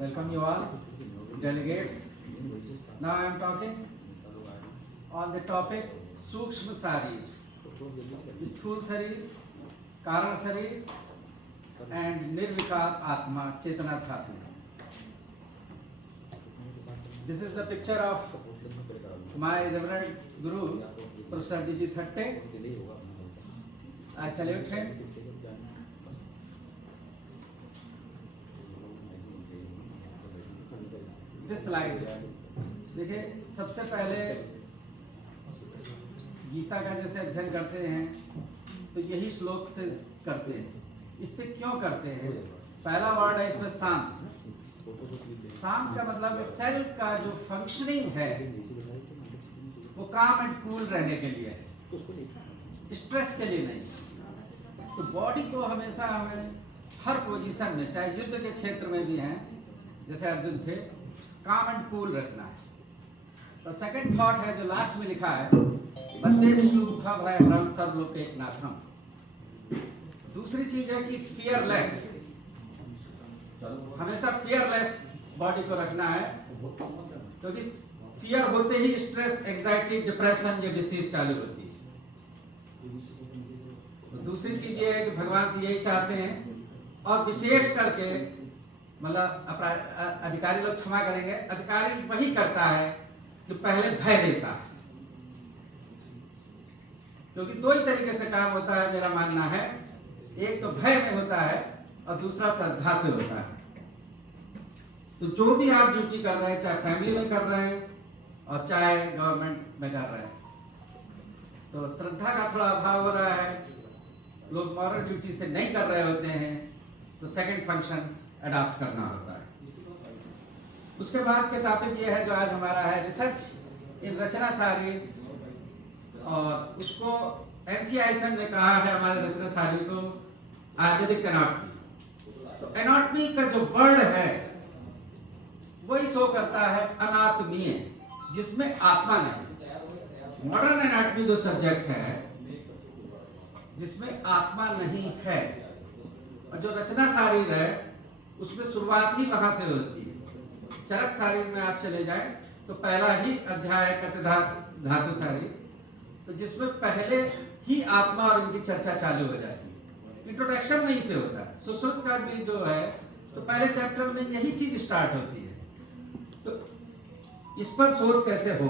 Welcome you all, delegates. Now I am talking on the topic सूक्ष्म शरीर, स्थूल शरीर, कारण शरीर and निर्विकार आत्मा, चेतना धातु. This is the picture of my reverend Guru, Professor D.G. Thatte. I salute him. This slide, देखिए सबसे पहले गीता का जैसे अध्ययन करते हैं तो यही श्लोक से करते हैं. इससे क्यों करते हैं? पहला वर्ड है इसमें शांत. शांत का मतलब सेल का जो फंक्शनिंग है वो काम एंड कूल रहने के लिए है, स्ट्रेस के लिए नहीं. तो बॉडी को हमेशा हमें हर पोजीशन में, चाहे युद्ध के क्षेत्र में भी हैं जैसे अर्जुन थे, काम एंड कूल रखना है. तो सेकंड थॉट है जो लास्ट में लिखा है, वंदे विष्णु भव है हरम सर्वलोक एक नाथम. दूसरी चीज है कि फियरलेस, हमेशा फियरलेस बॉडी को रखना है, क्योंकि फियर होते ही स्ट्रेस, एंजाइटी, डिप्रेशन ये डिसीज चालू होती है. तो दूसरी चीज ये है कि भगवान से यही चाहते हैं, और विशेष करके मतलब अधिकारी लोग क्षमा करेंगे, अधिकारी वही करता है कि पहले भय देता है, क्योंकि दो ही तरीके से काम होता है मेरा मानना है. एक तो भय में होता है और दूसरा श्रद्धा से होता है. तो जो भी आप ड्यूटी कर रहे हैं, चाहे फैमिली में कर रहे हैं और चाहे गवर्नमेंट में कर रहे हैं, तो श्रद्धा का थोड़ा अभाव हो रहा है, लोग मॉरल ड्यूटी से नहीं कर रहे होते हैं, तो सेकंड फंक्शन अडॉप्ट करना होता है. उसके बाद के टॉपिक ये है जो आज हमारा है, रिसर्च इन रचना सारी, और उसको एनसीआईएसएम ने कहा है हमारे रचना सारी को आयुर्वेदिक एनाटॉमी. तो एनाटॉमी का जो वर्ड है वही शो करता है अनात्मीय, जिसमें आत्मा नहीं. मॉडर्न एनाटॉमी जो सब्जेक्ट है जिसमें आत्मा नहीं है, और जो रचना शारीर है उसमें शुरुआत ही वहां से होती है. चरक शारीर में आप चले जाएं तो पहला ही अध्याय धातु शारीर, तो जिसमें पहले ही आत्मा और इनकी चर्चा चालू हो जाती है. इंट्रोडक्शन में ही से होता है. सुश्रुत का भी जो है तो पहले चैप्टर में यही चीज स्टार्ट होती है. तो इस पर शोध कैसे हो,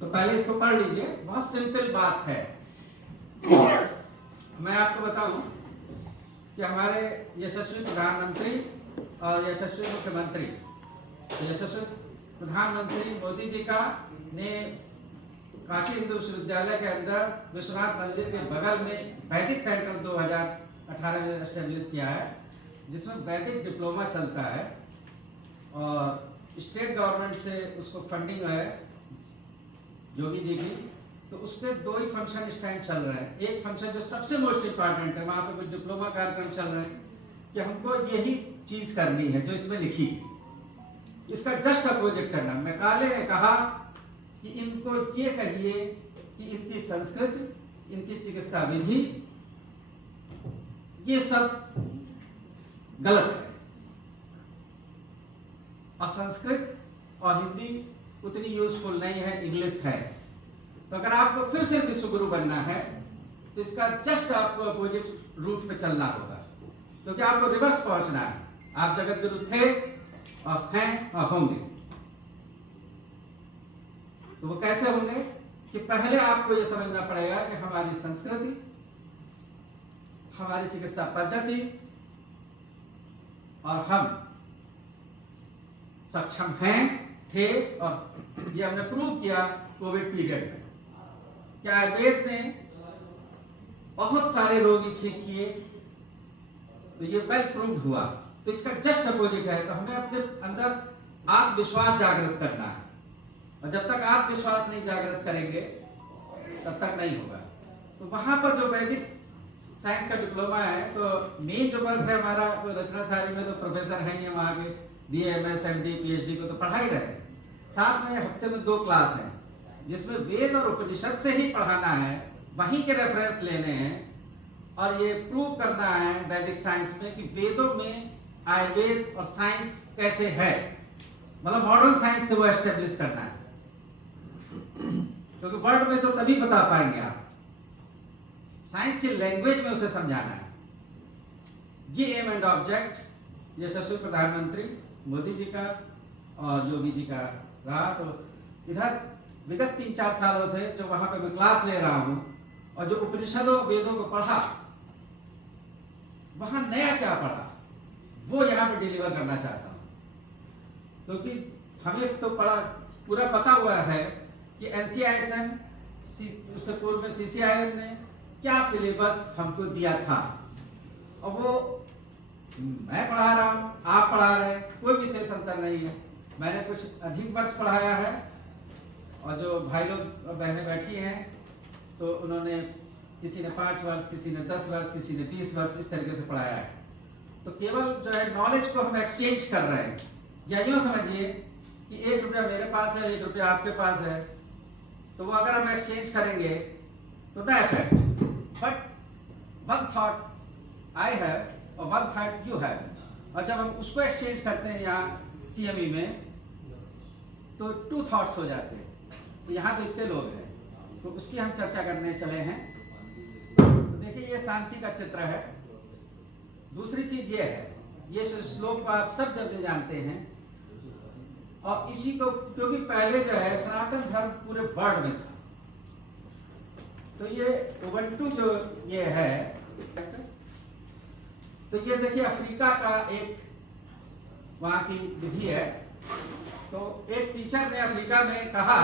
तो पहले इसको पढ़ लीजिए. बहुत सिंपल बात है. मैं आपको बताऊं कि हमारे यशस्वी प्रधानमंत्री और यशस्वी मुख्यमंत्री, तो यशस्वी प्रधानमंत्री मोदी जी का ने काशी हिंदू विश्वविद्यालय के अंदर विश्वनाथ मंदिर के बगल में वैदिक सेंटर 2018 में एस्टेब्लिश किया है, जिसमें वैदिक डिप्लोमा चलता है, और स्टेट गवर्नमेंट से उसको फंडिंग है योगी जी की. तो उस पर दो ही फंक्शन इस टाइम चल रहे हैं. एक फंक्शन जो सबसे मोस्ट इम्पॉर्टेंट है, वहाँ पे कुछ डिप्लोमा कार्यक्रम चल रहे हैं कि हमको यही चीज करनी है जो इसमें लिखी, इसका जस्ट अपोजिट करना. मैकाले ने कहा कि इनको ये कहिए कि इनकी संस्कृति, इनकी चिकित्सा विधि, ये सब गलत है, और संस्कृत और हिंदी उतनी यूजफुल नहीं है, इंग्लिश है. तो अगर आपको फिर से विश्वगुरु बनना है तो इसका जस्ट आपको अपोजिट रूट पे चलना होगा, क्योंकि आपको रिवर्स पहुंचना है. आप जगत गुरु थे और हैं और होंगे. तो वो कैसे होंगे कि पहले आपको ये समझना पड़ेगा कि हमारी संस्कृति, हमारी चिकित्सा पद्धति और हम सक्षम हैं, थे, और ये हमने प्रूव किया कोविड पीरियड में कि आयुर्वेद ने बहुत सारे रोगी ठीक किए. तो ये वेल प्रूव्ड हुआ. तो इसका जस्ट अपोजिट है. तो हमें अपने अंदर आत्मविश्वास जागृत करना है, और जब तक आत्मविश्वास नहीं जागृत करेंगे तब तक नहीं होगा. तो वहां पर जो वैदिक साइंस का डिप्लोमा है, तो मेन जो वर्ग है हमारा रचना सारी में, तो प्रोफेसर हैं ये वहाँ के, BA, MS, MD, PhD को तो पढ़ा ही रहे. साथ में हफ्ते में 2 क्लास हैं जिसमें वेद और उपनिषद से ही पढ़ाना है, वहीं के रेफरेंस लेने हैं, और ये प्रूव करना है वैदिक साइंस में कि वेदों में आयुर्वेद और साइंस कैसे है, मतलब मॉडर्न साइंस से वो एस्टेब्लिश करना है, क्योंकि वर्ड में तो तभी बता पाएंगे आप, साइंस की लैंग्वेज में उसे समझाना है। ये एम एंड ऑब्जेक्ट यशस्वी प्रधानमंत्री मोदी जी का और योगी जी का रहा। तो इधर विगत 3-4 सालों से जो वहां पे मैं क्लास ले रहा हूं और जो उपनिषदों वेदों को पढ़ा, वहां नया क्या पढ़ा वो यहाँ पे डिलीवर करना चाहता हूँ, क्योंकि हमें तो पढ़ा पूरा पता हुआ है कि NCISM उससे पूर्व में CCIM ने क्या सिलेबस हमको दिया था, और वो मैं पढ़ा रहा हूँ, आप पढ़ा रहे हैं, कोई विशेष अंतर नहीं है। मैंने कुछ अधिक वर्ष पढ़ाया है और जो भाई लोग और बहनें बैठी हैं तो उन्होंने किसी ने 5 वर्ष, किसी ने 10 वर्ष, किसी ने 20 वर्ष इस तरीके से पढ़ाया है। तो केवल जो है नॉलेज को हम एक्सचेंज कर रहे हैं, या यूँ समझिए कि 1 रुपया मेरे पास है, 1 रुपया आपके पास है, तो वो अगर हम एक्सचेंज करेंगे तो no effect, but one thought I have और वन थॉट यू हैव, और जब हम उसको एक्सचेंज करते हैं यहाँ CME में तो 2 थॉट्स हो जाते हैं। तो यहाँ तो इतने लोग हैं तो उसकी हम चर्चा करने चले हैं। तो देखिए ये शांति का चित्र है। दूसरी चीज ये है, ये श्लोक को आप सब जगह जानते हैं, और इसी को क्योंकि पहले जो है सनातन धर्म पूरे वर्ल्ड में था, तो ये उबंटू जो ये है, तो ये देखिए अफ्रीका का एक वहाँ की विधि है। तो एक टीचर ने अफ्रीका में कहा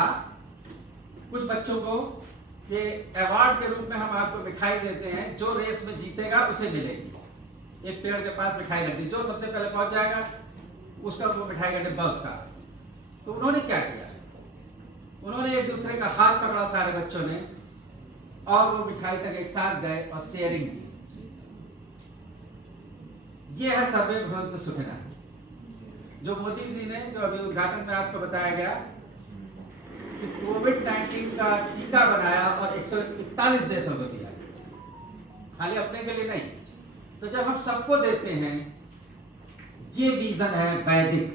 कुछ बच्चों को कि अवार्ड के रूप में हम आपको मिठाई देते हैं, जो रेस में जीतेगा उसे मिलेगी। एक पेड़ के पास मिठाई रख दी, जो सबसे पहले पहुंच जाएगा उसका वो मिठाई का डिब्बा उसका। तो उन्होंने क्या किया, उन्होंने एक दूसरे का हाथ पकड़ा सारे बच्चों ने, और वो मिठाई तक एक साथ गए और शेयरिंग की। ये है सर्वे भवन्तु सुखिनः, जो मोदी जी ने जो अभी उद्घाटन में आपको बताया गया कि कोविड-19 का टीका बनाया और 141 देशों को दिया, खाली अपने के लिए नहीं। तो जब हम सबको देते हैं, ये विजन है वैदिक,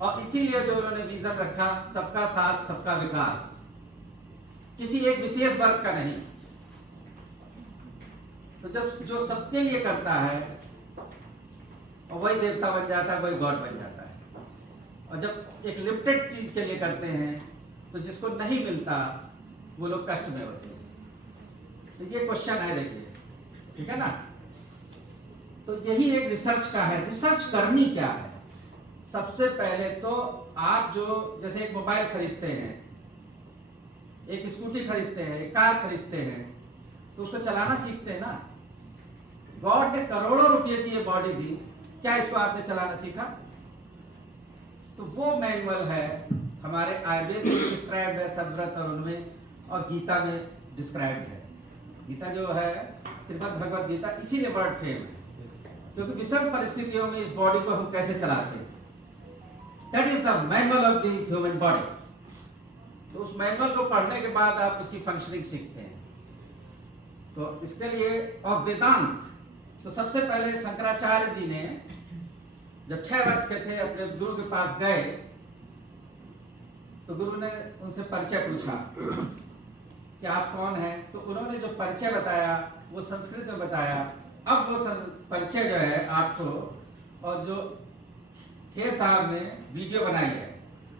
और इसीलिए जो उन्होंने विजन रखा सबका साथ सबका विकास, किसी एक विशेष वर्ग का नहीं। तो जब जो सबके लिए करता है और वही देवता बन जाता है, वही गॉड बन जाता है। और जब एक लिमिटेड चीज के लिए करते हैं तो जिसको नहीं मिलता वो लोग कष्ट में होते हैं। तो ये क्वेश्चन है, देखिए, ठीक है ना। तो यही एक रिसर्च का है। रिसर्च करनी क्या है, सबसे पहले तो आप जो जैसे एक मोबाइल खरीदते हैं, एक स्कूटी खरीदते हैं, एक कार खरीदते हैं, तो उसको चलाना सीखते हैं ना। गॉड ने करोड़ों रुपए की ये बॉडी दी, क्या इसको आपने चलाना सीखा? तो वो मैनुअल है हमारे आयुर्वेद में डिस्क्राइब्ड है, सदव्रत और उनमें, और गीता में डिस्क्राइब्ड है। गीता जो है श्रीमद् भगवद गीता, इसीलिए वर्ल्ड फेम है, क्योंकि विषम परिस्थितियों में इस बॉडी को हम कैसे चलाते हैं, that is the manual of the human body. तो उस मैनुअल को पढ़ने के बाद आप उसकी फंक्शनिंग सीखते हैं। तो इसके लिए, और वेदांत, तो सबसे पहले शंकराचार्य जी ने जब 6 वर्ष के थे अपने गुरु के पास गए, तो गुरु ने उनसे परिचय पूछा कि आप कौन हैं। तो उन्होंने जो परिचय बताया वो संस्कृत में बताया। अब वो परिचय जो है आपको, और जो खेर साहब ने वीडियो बनाई है,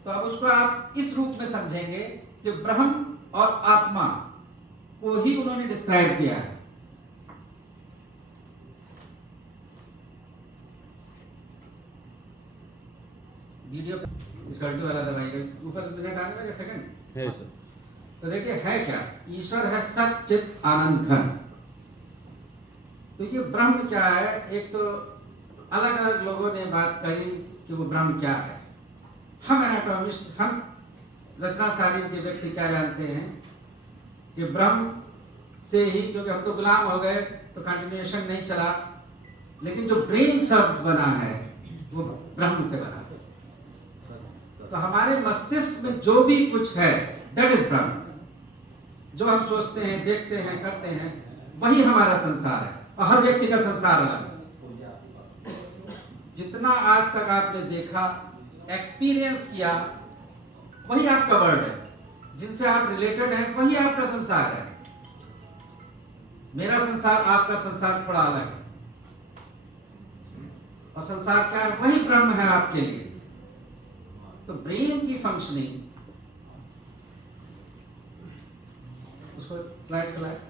तो अब उसको आप इस रूप में समझेंगे कि ब्रह्म और आत्मा को ही उन्होंने डिस्क्राइब किया है। वीडियो स्कर्टू वाला दबाइए, ऊपर मिनट आने लगे सेकंड है। तो देखिए है क्या, ईश्वर है सच्चित आनंद घन। तो ये ब्रह्म क्या है, एक तो अलग अलग लोगों ने बात करी कि वो ब्रह्म क्या है। हम एनाटॉमिस्ट, हम रचनासारी के व्यक्ति क्या जानते हैं कि ब्रह्म से ही, क्योंकि हम तो गुलाम हो गए तो कंटिन्यूएशन नहीं चला, लेकिन जो ब्रेन शब्द बना है वो ब्रह्म से बना है। तो हमारे मस्तिष्क में जो भी कुछ है दैट इज ब्रह्म। जो हम सोचते हैं, देखते हैं, करते हैं, वही हमारा संसार है, और हर व्यक्ति का संसार अलग है। जितना आज तक आपने देखा, एक्सपीरियंस किया, वही आपका वर्ल्ड है। जिनसे आप रिलेटेड हैं वही आपका संसार है। मेरा संसार, आपका संसार थोड़ा अलग है। और संसार क्या है? वही ब्रह्म है आपके लिए। तो ब्रेन की फंक्शनिंग, उसको स्लाइड खुला है,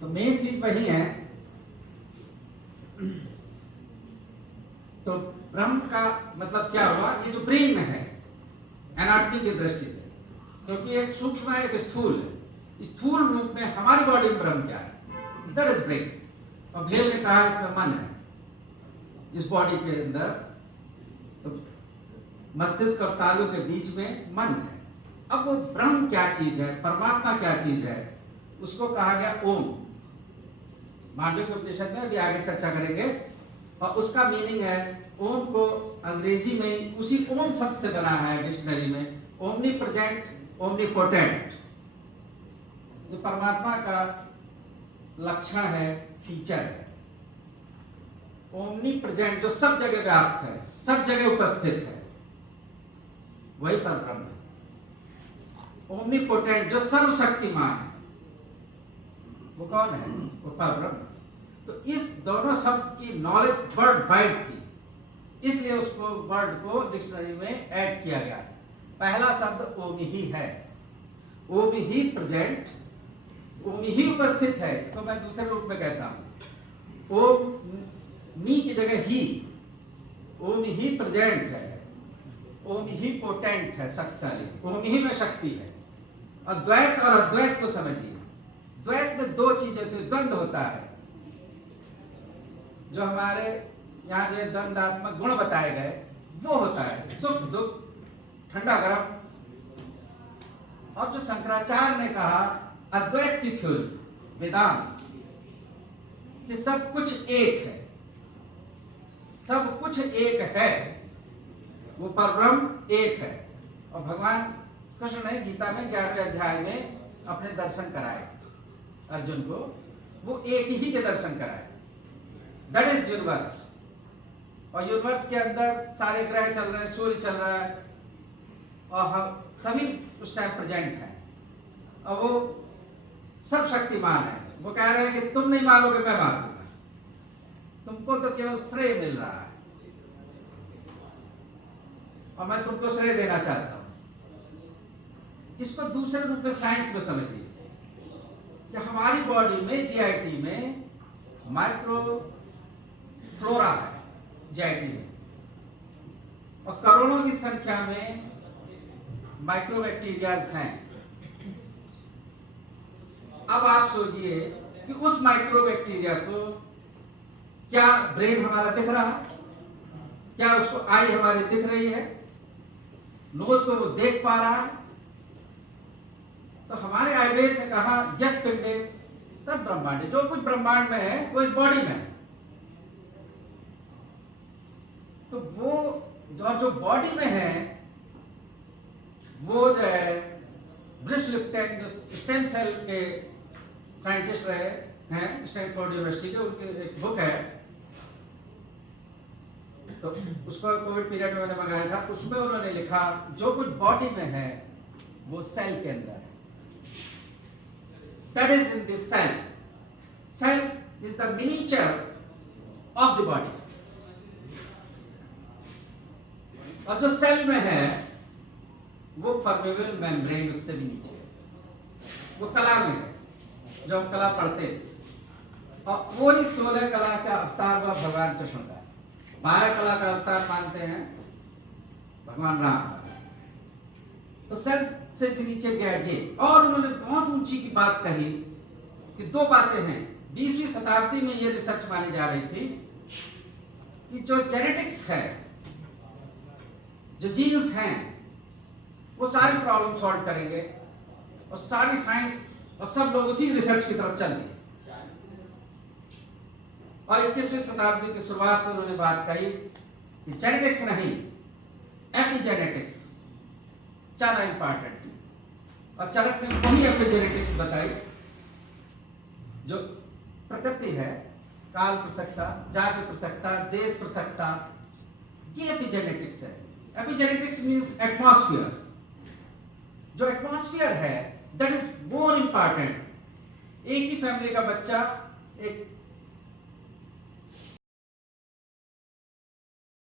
तो मेन चीज वही है। तो ब्रह्म का मतलब क्या हुआ? ये जो ब्रेन में है एनाटॉमी की दृष्टि से, क्योंकि एक सूक्ष्म है, एक स्थूल है। स्थूल रूप में हमारी बॉडी में ब्रह्म क्या है? That is brain. और भेल ने कहा इसका मन है इस बॉडी के अंदर। तो मस्तिष्क और तालु के बीच में मन है। अब वो ब्रह्म क्या चीज है, परमात्मा क्या चीज है, उसको कहा गया ओम। मांडव्य उपनिषद में अभी आगे चर्चा करेंगे। और उसका मीनिंग है, ओम को अंग्रेजी में उसी ओम शब्द से बना है डिक्शनरी में, ओमनी प्रेजेंट, ओमनी पोटेंट। जो परमात्मा का लक्षण है, फीचर है। ओमनी प्रेजेंट, जो सब जगह व्याप्त है, सब जगह उपस्थित है, वही परब्रह्म है। ओमनी पोटेंट, जो सर्वशक्तिमान है, वो कौन है? वो परब्रह्म है। तो इस दोनों शब्द की नॉलेज वर्ल्ड वाइड थी, इसलिए उसको वर्ड को डिक्शनरी में ऐड किया गया। पहला शब्द ओम ही है। ओम ही प्रेजेंट, ओम ही उपस्थित है। इसको मैं दूसरे रूप में कहता हूं। ओम मी की जगह ही, ओम ही प्रेजेंट है, ओम ही पोटेंट है, शक्तिशाली, ओम ही में शक्ति है। और द्वैत और अद्वैत को समझिए। द्वैत में दो चीजें होती है, द्वंद्व होता है। जो हमारे यहाँ जो द्वंद्वात्मक गुण बताए गए, वो होता है सुख दुख, ठंडा गर्म। और जो शंकराचार्य ने कहा अद्वैत की थ्योरी, वेदांत, कि सब कुछ एक है, सब कुछ एक है, वो परब्रह्म एक है। और भगवान कृष्ण ने गीता में 11वें अध्याय में अपने दर्शन कराए अर्जुन को, वो एक ही के दर्शन कराए। That is universe. और यूनिवर्स के अंदर सारे ग्रह चल रहे हैं, सूर्य चल रहा है, और हम सभी उस टाइम प्रेजेंट हैं। और वो सब शक्तिमान है। वो कह रहे हैं कि तुम नहीं मारोगे, मैं मार दूंगा, तुमको तो केवल श्रेय मिल रहा है और मैं तुमको श्रेय देना चाहता हूं। इसको दूसरे रूप में साइंस में समझिए कि हमारी बॉडी में, जीआईटी में माइक्रो फ्लोरा है, जीआईटी में, और करोड़ों की संख्या में माइक्रोबैक्टीरियाज हैं। अब आप सोचिए कि उस माइक्रोबैक्टीरिया को क्या ब्रेन हमारा दिख रहा है? क्या उसको आई हमारी दिख रही है? नोज को वो देख पा रहा है? तो हमारे आयुर्वेद ने कहा यत् पिंडे तत् ब्रह्मांड, जो कुछ ब्रह्मांड में है वो इस बॉडी में है। तो वो जो बॉडी में है, वो जो है ब्रिश लिप्टन, जो स्टेम सेल के साइंटिस्ट रहे हैं स्टैनफोर्ड यूनिवर्सिटी के, उनकी एक बुक है, तो उसको कोविड पीरियड में मैंने मंगाया था। उसमें उन्होंने लिखा जो कुछ बॉडी में है वो सेल के अंदर है। That is in this cell. Cell is the miniature of the body. और जो सेल में है वो परमेबल मेम्ब्रेन उससे भी नीचे है, वो कला में है, जो हम कला पढ़ते हैं। और वो ही 16 कला का अवतार हुआ भगवान कृष्ण का। 12 कला का अवतार मानते हैं भगवान राम का। तो सेल से भी नीचे गया ये। और उन्होंने बहुत ऊंची की बात कही कि दो बातें हैं। 20वीं शताब्दी में ये रिसर्च मानी जा रही थी कि जो जेनेटिक्स है, जो जीन्स हैं, वो सारी प्रॉब्लम सॉल्व करेंगे। और सारी साइंस और सब लोग उसी रिसर्च की तरफ चल दिए। और 21वीं शताब्दी की शुरुआत में उन्होंने बात कही कि जेनेटिक्स नहीं, एपिजेनेटिक्स ज्यादा इंपॉर्टेंट। और चाणक्य ने वही एपिजेनेटिक्स बताई, जो प्रकृति है काल प्रसक्ता, जाति प्रसक्ता, देश प्रसक्ता, ये एपिजेनेटिक्स है। Epigenetics means atmosphere. जो एटमॉस्फेयर है दैट इज मोर इम्पॉर्टेंट। एक ही फैमिली का बच्चा एक